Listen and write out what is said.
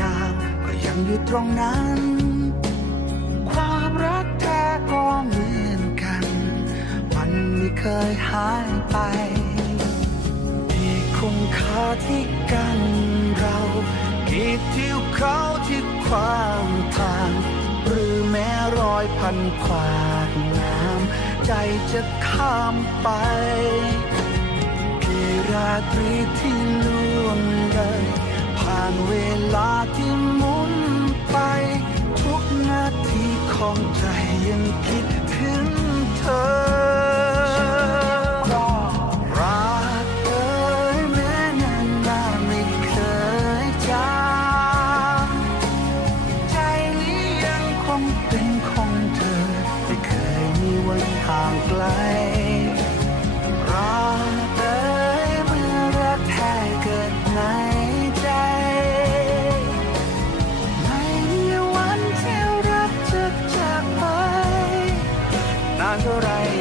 ดาว ก็ยังอยู่ตรงนั้น ความรักแท้ก็เหมือนกัน มันไม่เคยหายไปมีคุณค่าที่กันเรากีดที่เขาที่ความทาง หรือแม้รอยพันขวากน้ำใจจะข้ามไปกี่ราตรีที่ล่วงเลยผ่านเวลาที่หมุนไป ทุกนาทีของใจยังคิดถึงเธอรักเอ่ยแม้นานนาไม่เคยจางใจนี้ยังคงเป็นของเธอ ไม่เคยมีวันห่างไกลานเท่าไร